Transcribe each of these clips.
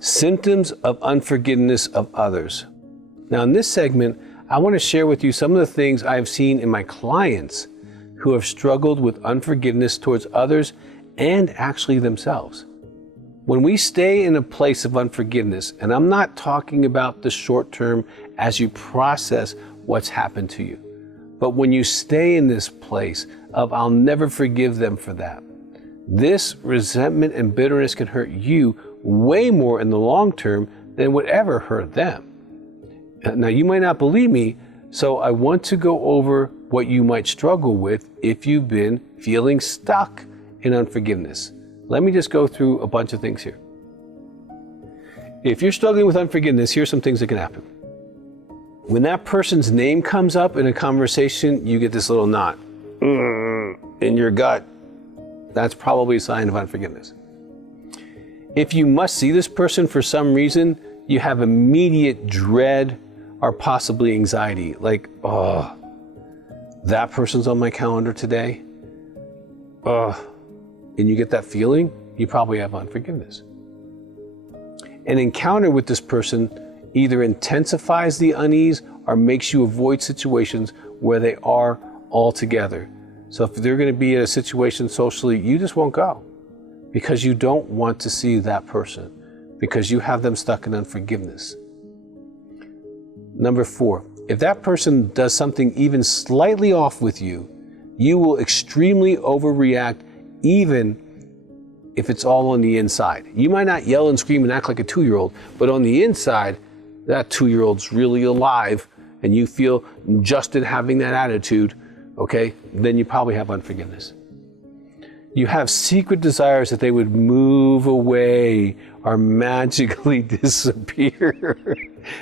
Symptoms of unforgiveness of others. Now, in this segment, I want to share with you some of the things I've seen in my clients who have struggled with unforgiveness towards others and actually themselves. When we stay in a place of unforgiveness, and I'm not talking about the short term as you process what's happened to you, but when you stay in this place of I'll never forgive them for that, this resentment and bitterness can hurt you way more in the long term than would ever hurt them. Now, you might not believe me, so I want to go over what you might struggle with if you've been feeling stuck in unforgiveness. Let me just go through a bunch of things here. If you're struggling with unforgiveness, here's some things that can happen. When that person's name comes up in a conversation, you get this little knot in your gut. That's probably a sign of unforgiveness. If you must see this person for some reason, you have immediate dread or possibly anxiety, like, oh, that person's on my calendar today. And you get that feeling, you probably have unforgiveness. An encounter with this person either intensifies the unease or makes you avoid situations where they are altogether. So if they're going to be in a situation socially, you just won't go because you don't want to see that person because you have them stuck in unforgiveness. Number 4, if that person does something even slightly off with you, you will extremely overreact even if it's all on the inside. You might not yell and scream and act like a 2-year-old, but on the inside, that 2-year-old's really alive and you feel just in having that attitude, okay, then you probably have unforgiveness. You have secret desires that they would move away or magically disappear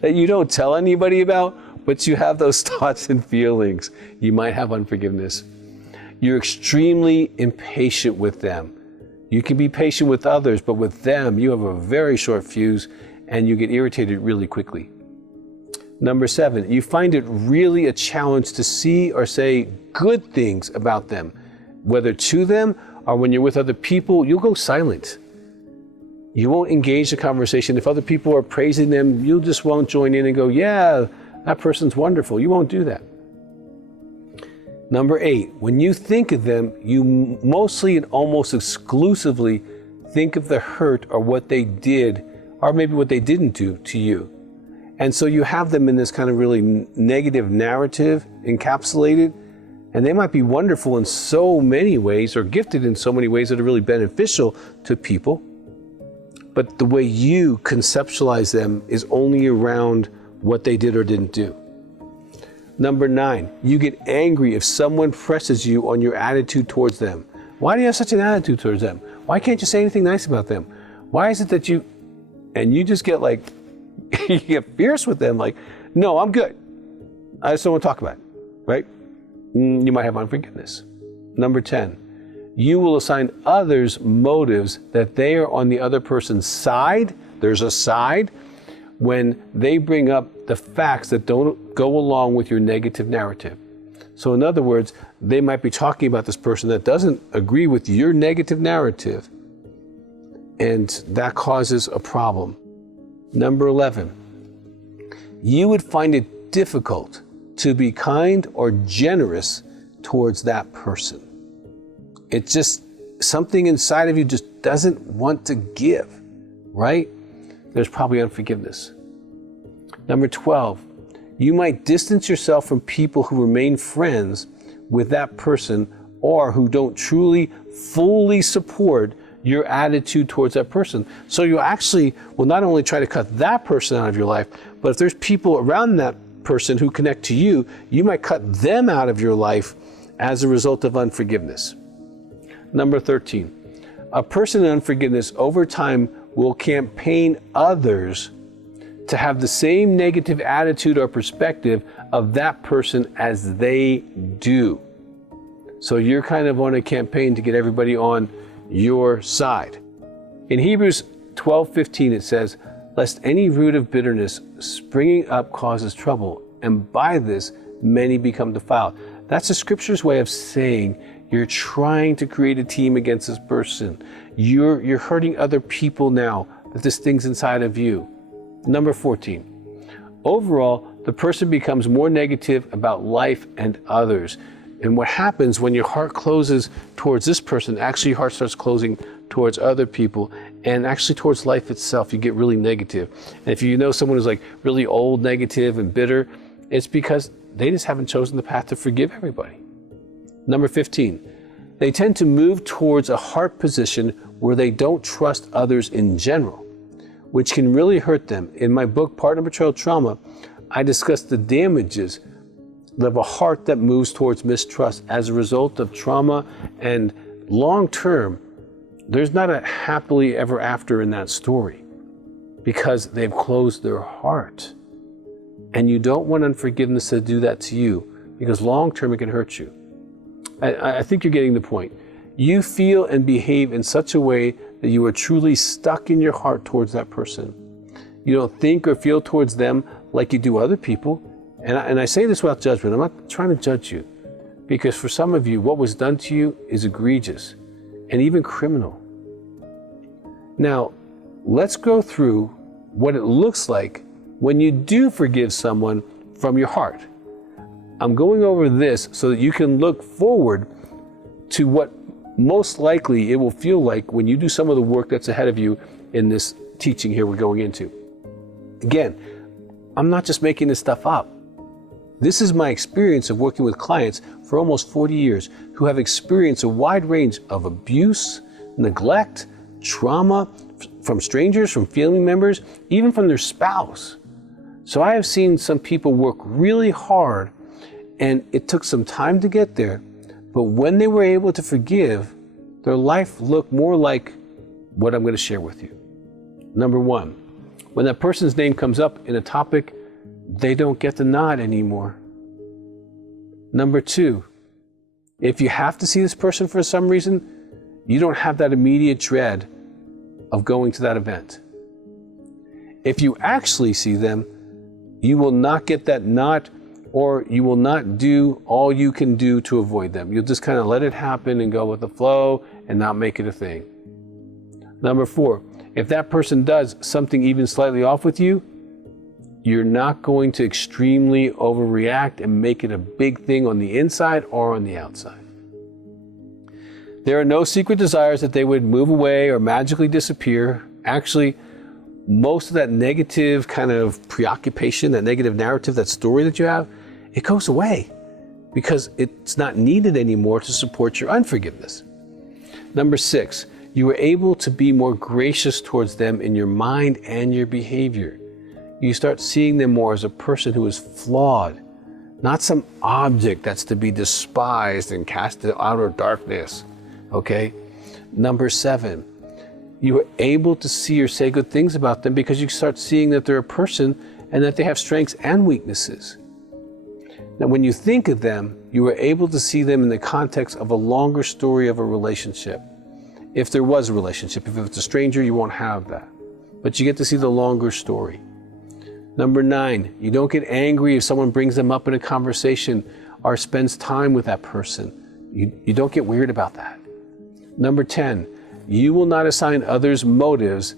that you don't tell anybody about, but you have those thoughts and feelings. You might have unforgiveness. You're extremely impatient with them. You can be patient with others, but with them, you have a very short fuse and you get irritated really quickly. Number 7, you find it really a challenge to see or say good things about them, whether to them or when you're with other people, you'll go silent. You won't engage the conversation. If other people are praising them, you just won't join in and go, yeah, that person's wonderful. You won't do that. Number 8, when you think of them, you mostly and almost exclusively think of the hurt or what they did, or maybe what they didn't do to you. And so you have them in this kind of really negative narrative encapsulated, and they might be wonderful in so many ways or gifted in so many ways that are really beneficial to people. But the way you conceptualize them is only around what they did or didn't do. Number 9, you get angry if someone presses you on your attitude towards them. Why do you have such an attitude towards them? Why can't you say anything nice about them? Why is it that you just get like, you get fierce with them, like, no, I'm good. I just don't want to talk about it, right? You might have unforgiveness. Number 10, you will assign others motives that they are on the other person's side. There's a side when they bring up the facts that don't go along with your negative narrative. So in other words, they might be talking about this person that doesn't agree with your negative narrative, and that causes a problem. Number 11, you would find it difficult to be kind or generous towards that person. It's just something inside of you just doesn't want to give, right? There's probably unforgiveness. Number 12, you might distance yourself from people who remain friends with that person or who don't truly, fully support your attitude towards that person. So you actually will not only try to cut that person out of your life, but if there's people around that person who connect to you, you might cut them out of your life as a result of unforgiveness. Number 13, a person in unforgiveness over time will campaign others to have the same negative attitude or perspective of that person as they do. So you're kind of on a campaign to get everybody on your side. In Hebrews 12:15 it says, lest any root of bitterness springing up causes trouble, and by this many become defiled. That's the scripture's way of saying you're trying to create a team against this person. You're hurting other people now that this thing's inside of you. Number 14, overall, the person becomes more negative about life and others. And what happens when your heart closes towards this person, actually your heart starts closing towards other people and actually towards life itself. You get really negative. And if you know someone who's like really old, negative, and bitter, it's because they just haven't chosen the path to forgive everybody. Number 15, they tend to move towards a heart position where they don't trust others in general, which can really hurt them. In my book, Partner Betrayal Trauma, I discuss the damages of a heart that moves towards mistrust as a result of trauma, and long term, there's not a happily ever after in that story because they've closed their heart. And you don't want unforgiveness to do that to you because long term it can hurt you. I think you're getting the point. You feel and behave in such a way that you are truly stuck in your heart towards that person. You don't think or feel towards them like you do other people. And I say this without judgment. I'm not trying to judge you, because for some of you, what was done to you is egregious and even criminal. Now, let's go through what it looks like when you do forgive someone from your heart. I'm going over this so that you can look forward to what most likely it will feel like when you do some of the work that's ahead of you in this teaching here we're going into. Again, I'm not just making this stuff up. This is my experience of working with clients for almost 40 years who have experienced a wide range of abuse, neglect, trauma from strangers, from family members, even from their spouse. So I have seen some people work really hard, and it took some time to get there, but when they were able to forgive, their life looked more like what I'm going to share with you. Number one, when that person's name comes up in a topic, they don't get the nod anymore. Number two, if you have to see this person for some reason, you don't have that immediate dread of going to that event. If you actually see them, you will not get that nod, or you will not do all you can do to avoid them. You'll just kind of let it happen and go with the flow and not make it a thing. Number four, if that person does something even slightly off with you, you're not going to extremely overreact and make it a big thing on the inside or on the outside. There are no secret desires that they would move away or magically disappear. Actually, most of that negative kind of preoccupation, that negative narrative, that story that you have, it goes away because it's not needed anymore to support your unforgiveness. Number six, you are able to be more gracious towards them in your mind and your behavior. You start seeing them more as a person who is flawed, not some object that's to be despised and cast into outer darkness, okay? Number seven, you are able to see or say good things about them because you start seeing that they're a person and that they have strengths and weaknesses. Now, when you think of them, you are able to see them in the context of a longer story of a relationship. If there was a relationship, if it's a stranger, you won't have that. But you get to see the longer story. Number nine, you don't get angry if someone brings them up in a conversation or spends time with that person. You don't get weird about that. Number 10, you will not assign others motives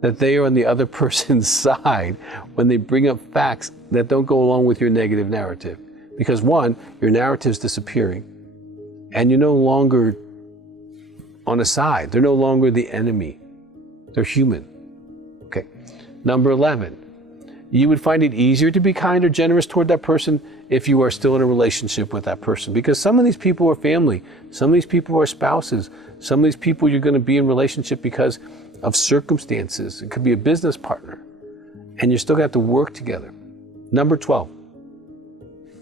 that they are on the other person's side when they bring up facts that don't go along with your negative narrative. Because one, your narrative's disappearing and you're no longer on a side. They're no longer the enemy. They're human. Okay. Number 11, you would find it easier to be kind or generous toward that person if you are still in a relationship with that person. Because some of these people are family. Some of these people are spouses. Some of these people you're going to be in relationship because of circumstances. It could be a business partner. And you're still going to have to work together. Number 12,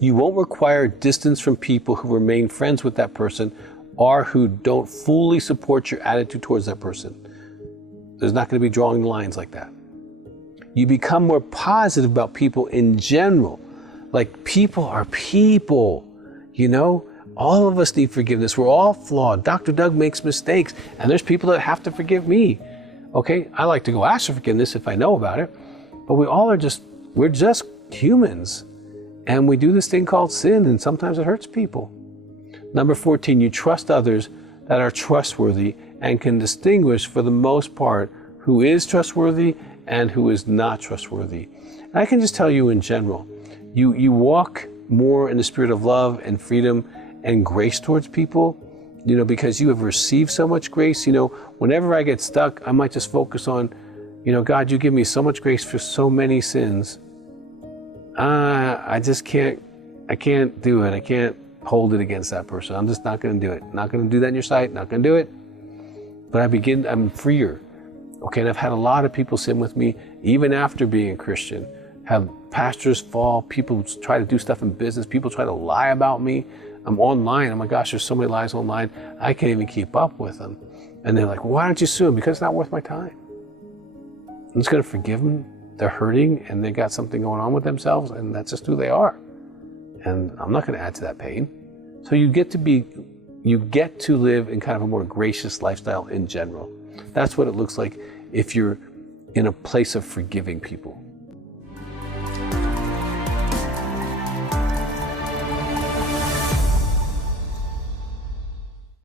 you won't require distance from people who remain friends with that person or who don't fully support your attitude towards that person. There's not going to be drawing lines like that. You become more positive about people in general. Like, people are people, you know? All of us need forgiveness. We're all flawed. Dr. Doug makes mistakes, and there's people that have to forgive me. Okay, I like to go ask for forgiveness if I know about it, but we're just humans, and we do this thing called sin, and sometimes it hurts people. Number 14, you trust others that are trustworthy and can distinguish, for the most part, who is trustworthy and who is not trustworthy. And I can just tell you in general, you walk more in the spirit of love and freedom and grace towards people, because you have received so much grace. Whenever I get stuck, I might just focus on, God, you give me so much grace for so many sins. I can't do it. I can't hold it against that person. I'm just not going to do it. Not going to do that in your sight. Not going to do it. But I'm freer. Okay, and I've had a lot of people sin with me, even after being a Christian. Have pastors fall, people try to do stuff in business, people try to lie about me. I'm online, oh my gosh, there's so many lies online, I can't even keep up with them. And they're like, well, why don't you sue them? Because it's not worth my time. I'm just gonna forgive them, they're hurting, and they got something going on with themselves, and that's just who they are. And I'm not gonna add to that pain. So you get to live in kind of a more gracious lifestyle in general. That's what it looks like if you're in a place of forgiving people.